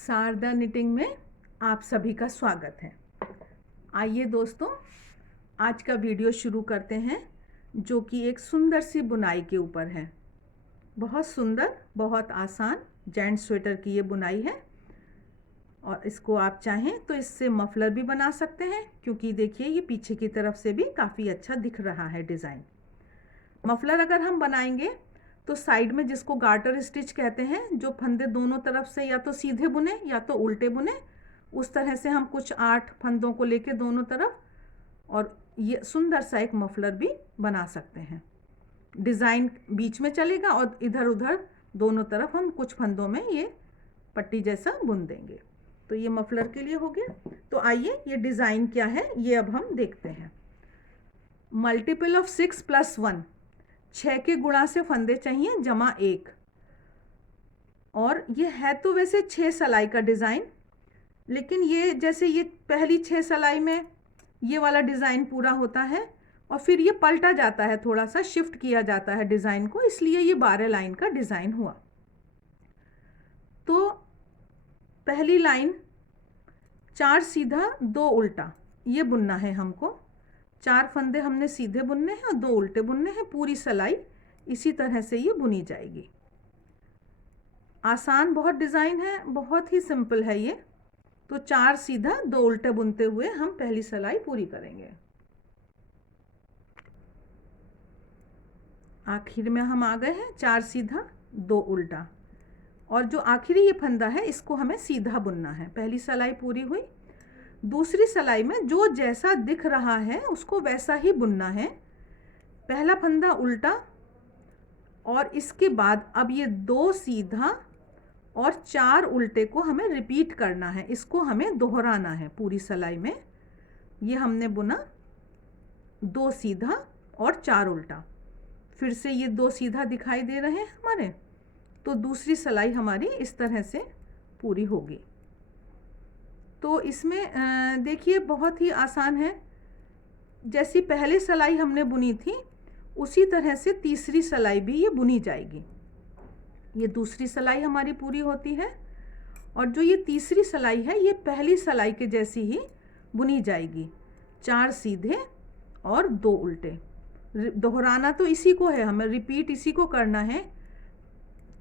Sharda knitting में आप सभी का स्वागत है। आइए दोस्तों, आज का वीडियो शुरू करते हैं, जो कि एक सुंदर सी बुनाई के ऊपर है। बहुत सुंदर, बहुत आसान जेंट्स स्वेटर की ये बुनाई है और इसको आप चाहें तो इससे मफलर भी बना सकते हैं, क्योंकि देखिए ये पीछे की तरफ से भी काफ़ी अच्छा दिख रहा है डिज़ाइन। मफलर अगर हम बनाएंगे तो साइड में, जिसको गार्टर स्टिच कहते हैं, जो फंदे दोनों तरफ से या तो सीधे बुने या तो उल्टे बुने, उस तरह से हम कुछ 8 फंदों को लेके दोनों तरफ, और ये सुंदर सा एक मफलर भी बना सकते हैं। डिज़ाइन बीच में चलेगा और इधर उधर दोनों तरफ हम कुछ फंदों में ये पट्टी जैसा बुन देंगे। तो ये मफलर के लिए हो गया। तो आइए ये डिज़ाइन क्या है ये अब हम देखते हैं। मल्टीपल ऑफ 6 + 1, 6 के गुणा से फंदे चाहिए जमा 1। और ये है तो वैसे 6 सिलाई का डिज़ाइन, लेकिन ये जैसे ये पहली 6 सिलाई में ये वाला डिज़ाइन पूरा होता है और फिर ये पलटा जाता है, थोड़ा सा शिफ्ट किया जाता है डिज़ाइन को, इसलिए ये 12 लाइन का डिज़ाइन हुआ। तो पहली लाइन 4 सीधा 2 उल्टा ये बुनना है हमको। 4 फंदे हमने सीधे बुनने हैं और 2 उल्टे बुनने हैं। पूरी सिलाई इसी तरह से ये बुनी जाएगी। आसान बहुत डिज़ाइन है, बहुत ही सिंपल है ये। तो 4 सीधा 2 उल्टे बुनते हुए हम पहली सिलाई पूरी करेंगे। आखिर में हम आ गए हैं 4 सीधा 2 उल्टा, और जो आखिरी ये फंदा है इसको हमें सीधा बुनना है। पहली सिलाई पूरी हुई। दूसरी सिलाई में जो जैसा दिख रहा है उसको वैसा ही बुनना है। पहला फंदा उल्टा और इसके बाद अब ये 2 सीधा और 4 उल्टे को हमें रिपीट करना है, इसको हमें दोहराना है पूरी सिलाई में। ये हमने बुना 2 सीधा और 4 उल्टा। फिर से ये 2 सीधा दिखाई दे रहे हैं हमारे, तो दूसरी सिलाई हमारी इस तरह से पूरी होगी। तो इसमें देखिए बहुत ही आसान है। जैसी पहली सिलाई हमने बुनी थी उसी तरह से तीसरी सिलाई भी ये बुनी जाएगी। ये दूसरी सिलाई हमारी पूरी होती है और जो ये तीसरी सिलाई है ये पहली सिलाई के जैसी ही बुनी जाएगी। 4 सीधे और 2 उल्टे। दोहराना तो इसी को है, हमें रिपीट इसी को करना है।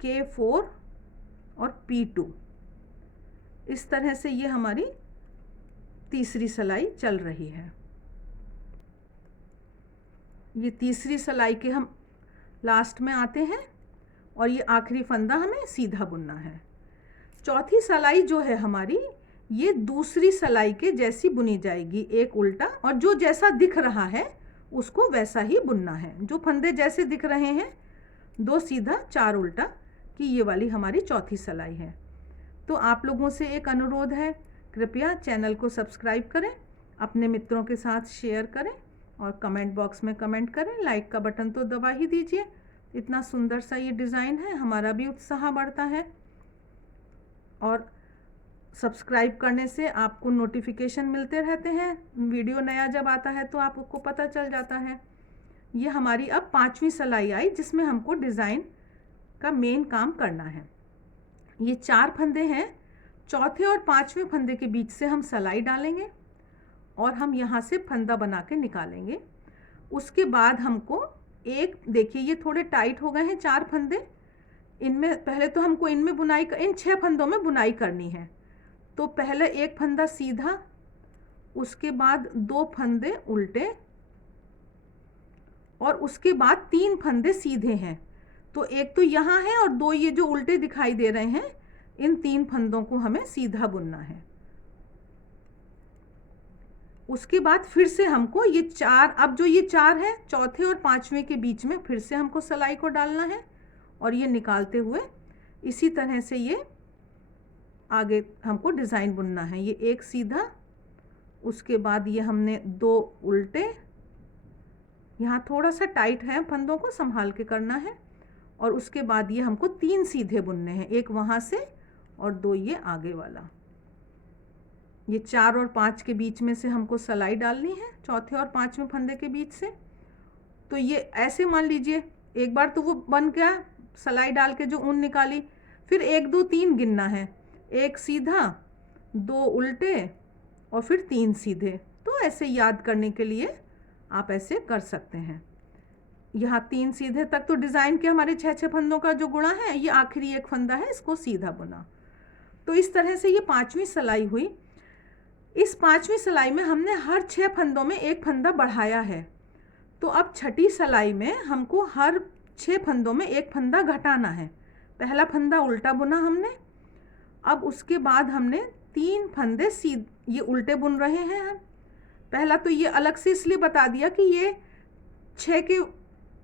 K4 और P2, इस तरह से ये हमारी तीसरी सिलाई चल रही है। ये तीसरी सिलाई के हम लास्ट में आते हैं और ये आखिरी फंदा हमें सीधा बुनना है। चौथी सिलाई जो है हमारी, ये दूसरी सिलाई के जैसी बुनी जाएगी, एक उल्टा, और जो जैसा दिख रहा है उसको वैसा ही बुनना है। जो फंदे जैसे दिख रहे हैं 2 सीधा 4 उल्टा की ये वाली हमारी चौथी सिलाई है। तो आप लोगों से एक अनुरोध है, कृपया चैनल को सब्सक्राइब करें, अपने मित्रों के साथ शेयर करें और कमेंट बॉक्स में कमेंट करें। लाइक का बटन तो दबा ही दीजिए। इतना सुंदर सा ये डिज़ाइन है, हमारा भी उत्साह बढ़ता है। और सब्सक्राइब करने से आपको नोटिफिकेशन मिलते रहते हैं, वीडियो नया जब आता है तो आपको पता चल जाता है। ये हमारी अब 5वीं सिलाई आई, जिसमें हमको डिज़ाइन का मेन काम करना है। ये 4 फंदे हैं, चौथे और 5वें फंदे के बीच से हम सिलाई डालेंगे और हम यहाँ से फंदा बना के निकालेंगे। उसके बाद हमको एक, देखिए ये थोड़े टाइट हो गए हैं 4 फंदे, इनमें पहले तो हमको इनमें बुनाई, इन 6 फंदों में बुनाई करनी है। तो पहले एक फंदा सीधा, उसके बाद 2 फंदे उल्टे और उसके बाद 3 फंदे सीधे हैं। तो एक तो यहाँ है और 2 ये जो उल्टे दिखाई दे रहे हैं, इन 3 फंदों को हमें सीधा बुनना है। उसके बाद फिर से हमको ये 4, अब जो ये 4 है चौथे और 5वें के बीच में फिर से हमको सिलाई को डालना है और ये निकालते हुए इसी तरह से ये आगे हमको डिज़ाइन बुनना है। ये एक सीधा, उसके बाद ये हमने 2 उल्टे, यहाँ थोड़ा सा टाइट है, फंदों को संभाल के करना है, और उसके बाद ये हमको 3 सीधे बुनने हैं, एक वहाँ से और 2 ये आगे वाला। ये 4 और 5 के बीच में से हमको सिलाई डालनी है, चौथे और 5वें फंदे के बीच से। तो ये ऐसे मान लीजिए, एक बार तो वो बन गया, सिलाई डाल के जो ऊन निकाली, फिर 1 2 3 गिनना है, एक सीधा, 2 उल्टे और फिर 3 सीधे। तो ऐसे याद करने के लिए आप ऐसे कर सकते हैं। यहाँ 3 सीधे तक तो डिज़ाइन के हमारे 6-6 फंदों का जो गुणा है, ये आखिरी एक फंदा है, इसको सीधा बुना। तो इस तरह से ये 5वीं सिलाई हुई। इस 5वीं सिलाई में हमने हर 6 फंदों में एक फंदा बढ़ाया है। तो अब छठी सिलाई में हमको हर 6 फंदों में एक फंदा घटाना है। पहला फंदा उल्टा बुना हमने, अब उसके बाद हमने 3 फंदे ये उल्टे बुन रहे हैं हम। पहला तो ये अलग से इसलिए बता दिया कि ये 6 के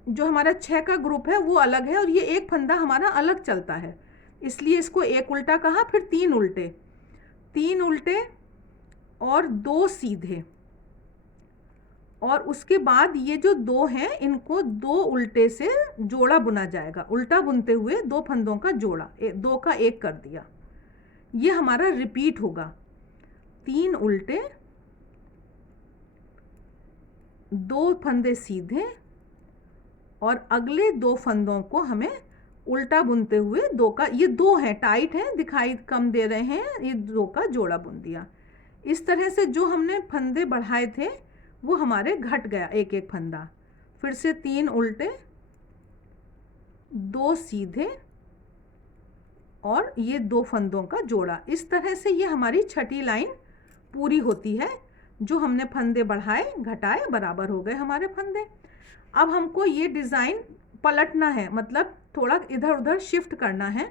जो हमारा 6 का ग्रुप है वो अलग है और ये एक फंदा हमारा अलग चलता है, इसलिए इसको एक उल्टा कहा। फिर 3 उल्टे, 3 उल्टे और 2 सीधे, और उसके बाद ये जो 2 हैं इनको 2 उल्टे से जोड़ा बुना जाएगा। उल्टा बुनते हुए 2 फंदों का जोड़ा, 2 का 1 कर दिया। ये हमारा रिपीट होगा, 3 उल्टे, 2 फंदे सीधे, और अगले 2 फंदों को हमें उल्टा बुनते हुए 2 का, ये 2 हैं टाइट हैं, दिखाई कम दे रहे हैं, ये 2 का जोड़ा बुन दिया। इस तरह से जो हमने फंदे बढ़ाए थे वो हमारे घट गया एक एक फंदा। फिर से 3 उल्टे, 2 सीधे और ये 2 फंदों का जोड़ा। इस तरह से ये हमारी छठी लाइन पूरी होती है। जो हमने फंदे बढ़ाए घटाए बराबर हो गए हमारे फंदे। अब हमको ये डिज़ाइन पलटना है, मतलब थोड़ा इधर उधर शिफ्ट करना है।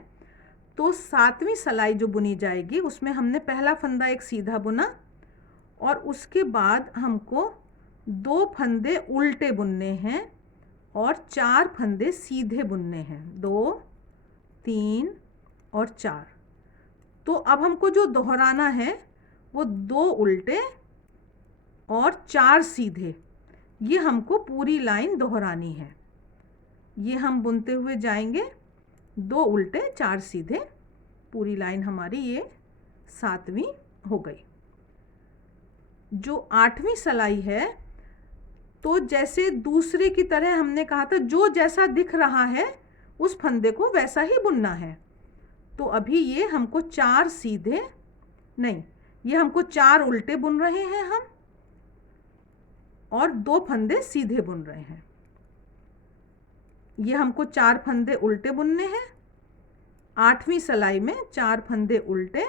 तो 7वीं सिलाई जो बुनी जाएगी उसमें हमने पहला फंदा एक सीधा बुना, और उसके बाद हमको 2 फंदे उल्टे बुनने हैं और 4 फंदे सीधे बुनने हैं, 2, 3 और 4। तो अब हमको जो दोहराना है वो 2 उल्टे और 4 सीधे, ये हमको पूरी लाइन दोहरानी है। ये हम बुनते हुए जाएंगे, 2 उल्टे 4 सीधे, पूरी लाइन हमारी ये 7वीं हो गई। जो 8वीं सिलाई है, तो जैसे दूसरे की तरह हमने कहा था जो जैसा दिख रहा है उस फंदे को वैसा ही बुनना है। तो अभी ये हमको 4 सीधे नहीं, ये हमको 4 उल्टे बुन रहे हैं हम, और 2 फंदे सीधे बुन रहे हैं। ये हमको 4 फंदे उल्टे बुनने हैं। 8वीं सिलाई में 4 फंदे उल्टे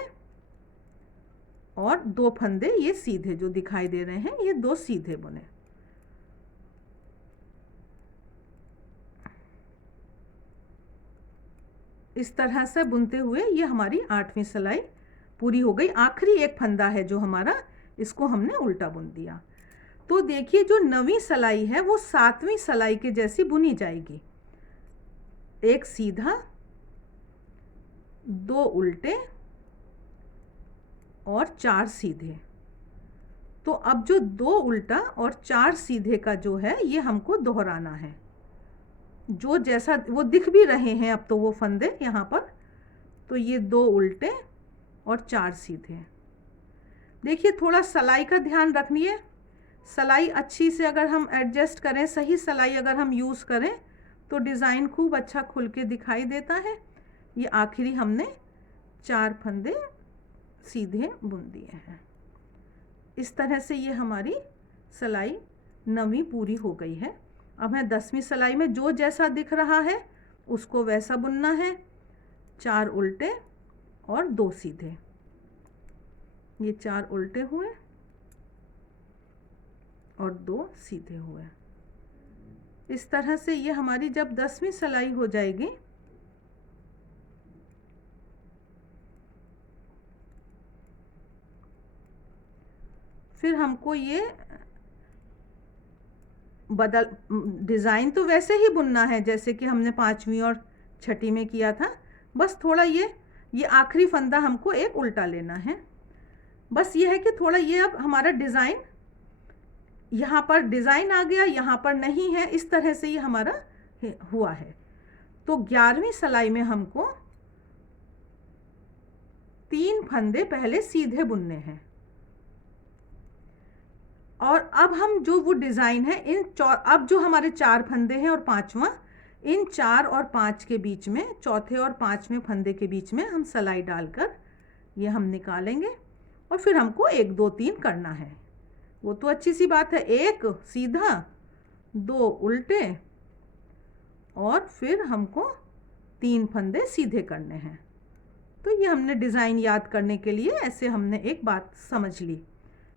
और 2 फंदे ये सीधे जो दिखाई दे रहे हैं, ये 2 सीधे बुने। इस तरह से बुनते हुए ये हमारी 8वीं सिलाई पूरी हो गई। आखिरी एक फंदा है जो हमारा, इसको हमने उल्टा बुन दिया। तो देखिए जो 9वीं सिलाई है वो 7वीं सिलाई के जैसी बुनी जाएगी। एक सीधा, 2 उल्टे और 4 सीधे। तो अब जो 2 उल्टा और 4 सीधे का जो है ये हमको दोहराना है। जो जैसा वो दिख भी रहे हैं अब तो वो फंदे यहाँ पर। तो ये 2 उल्टे और 4 सीधे। देखिए थोड़ा सिलाई का ध्यान रखिए। सिलाई अच्छी से अगर हम एडजस्ट करें, सही सिलाई अगर हम यूज़ करें तो डिज़ाइन खूब अच्छा खुल के दिखाई देता है। ये आखिरी हमने 4 फंदे सीधे बुन दिए हैं। इस तरह से ये हमारी सिलाई 9वीं पूरी हो गई है। अब है 10वीं सिलाई में जो जैसा दिख रहा है उसको वैसा बुनना है। 4 उल्टे और 2 सीधे। ये 4 उल्टे हुए और 2 सीधे हुए। इस तरह से ये हमारी जब 10वीं सिलाई हो जाएगी फिर हमको ये डिज़ाइन तो वैसे ही बुनना है जैसे कि हमने 5वीं और 6ठी में किया था। बस थोड़ा ये आखिरी फंदा हमको एक उल्टा लेना है। बस ये है कि थोड़ा ये अब हमारा डिज़ाइन, यहाँ पर डिज़ाइन आ गया, यहाँ पर नहीं है, इस तरह से ये हमारा हुआ है। तो 11वीं सिलाई में हमको 3 फंदे पहले सीधे बुनने हैं। और अब हम जो वो डिज़ाइन है अब जो हमारे 4 फंदे हैं और 5वां, इन 4 और 5 के बीच में, चौथे और 5वें फंदे के बीच में हम सिलाई डालकर ये हम निकालेंगे और फिर हमको 1 2 3 करना है। वो तो अच्छी सी बात है, 1 सीधा, 2 उल्टे और फिर हमको 3 फंदे सीधे करने हैं। तो ये हमने डिज़ाइन याद करने के लिए ऐसे हमने एक बात समझ ली।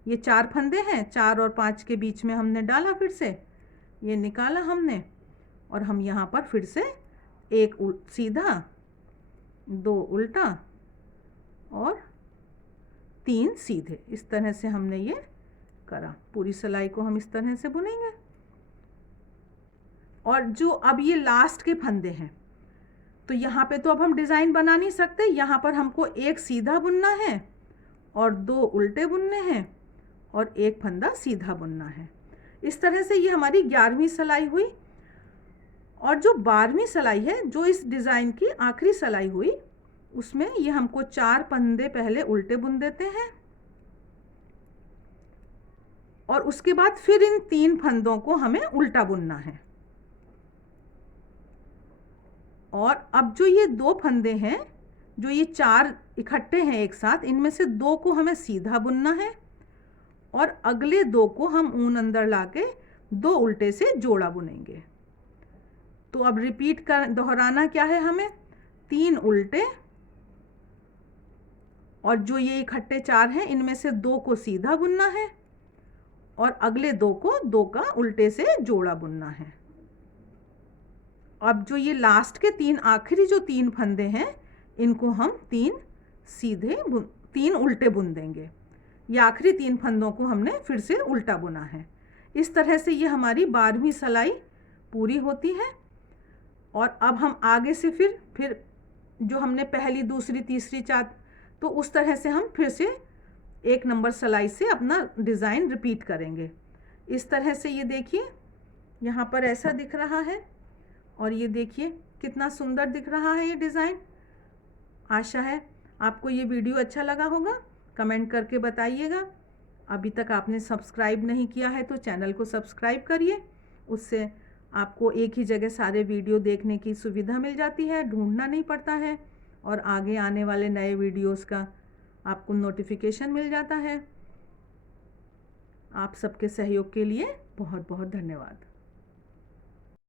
ये 4 फंदे हैं, 4 और 5 के बीच में हमने डाला, फिर से ये निकाला हमने और हम यहाँ पर फिर से 1 सीधा, 2 उल्टा और 3 सीधे, इस तरह से हमने ये करा। पूरी सिलाई को हम इस तरह से बुनेंगे। और जो अब ये लास्ट के फंदे हैं, तो यहाँ पे तो अब हम डिज़ाइन बना नहीं सकते, यहाँ पर हमको 1 सीधा बुनना है और 2 उल्टे बुनने हैं और 1 फंदा सीधा बुनना है। इस तरह से ये हमारी 11वीं सिलाई हुई। और जो 12वीं सिलाई है, जो इस डिज़ाइन की आखिरी सिलाई हुई, उसमें ये हमको 4 फंदे पहले उल्टे बुन देते हैं और उसके बाद फिर इन 3 फंदों को हमें उल्टा बुनना है। और अब जो ये 2 फंदे हैं, जो ये 4 इकट्ठे हैं एक साथ, इनमें से 2 को हमें सीधा बुनना है और अगले 2 को हम ऊन अंदर लाके 2 उल्टे से जोड़ा बुनेंगे। तो अब रिपीट कर दोहराना क्या है हमें, 3 उल्टे और जो ये इकट्ठे 4 हैं, इनमें से 2 को सीधा बुनना है और अगले 2 को 2 का उल्टे से जोड़ा बुनना है। अब जो ये लास्ट के 3 आखिरी जो 3 फंदे हैं, इनको हम 3 उल्टे बुन देंगे। ये आखिरी 3 फंदों को हमने फिर से उल्टा बुना है। इस तरह से ये हमारी 12वीं सिलाई पूरी होती है। और अब हम आगे से फिर जो हमने पहली, दूसरी, तीसरी, 4, तो उस तरह से हम फिर से 1 नंबर सिलाई से अपना डिज़ाइन रिपीट करेंगे। इस तरह से ये देखिए, यहाँ पर ऐसा दिख रहा है और ये देखिए कितना सुंदर दिख रहा है ये डिज़ाइन। आशा है आपको ये वीडियो अच्छा लगा होगा। कमेंट करके बताइएगा। अभी तक आपने सब्सक्राइब नहीं किया है तो चैनल को सब्सक्राइब करिए, उससे आपको एक ही जगह सारे वीडियो देखने की सुविधा मिल जाती है, ढूंढना नहीं पड़ता है और आगे आने वाले नए वीडियोस का आपको नोटिफिकेशन मिल जाता है। आप सबके सहयोग के लिए बहुत बहुत धन्यवाद।